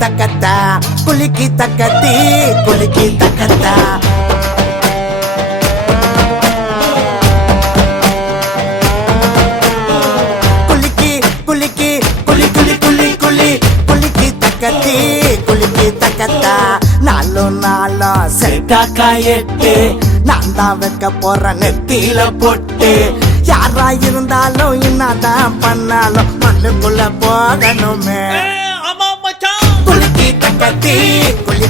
தக்கத்தா குலுக்கி தக்கத்தி குலுக்கி தக்கத்தா குலுக்கி குலுக்கி குலி குலி குலி குலி குலுக்கி தக்கத்தி குலுக்கி தக்கத்தா நாலும் நாளும் செட்டாக்கா எட்டு நான் தான் வைக்க போற நெத்தியில போட்டு யாரா இருந்தாலும் என்னதான் பண்ணாலும் மண்ணுக்குள்ள போகணுமே குலுக்கி தக்கத்தி குலி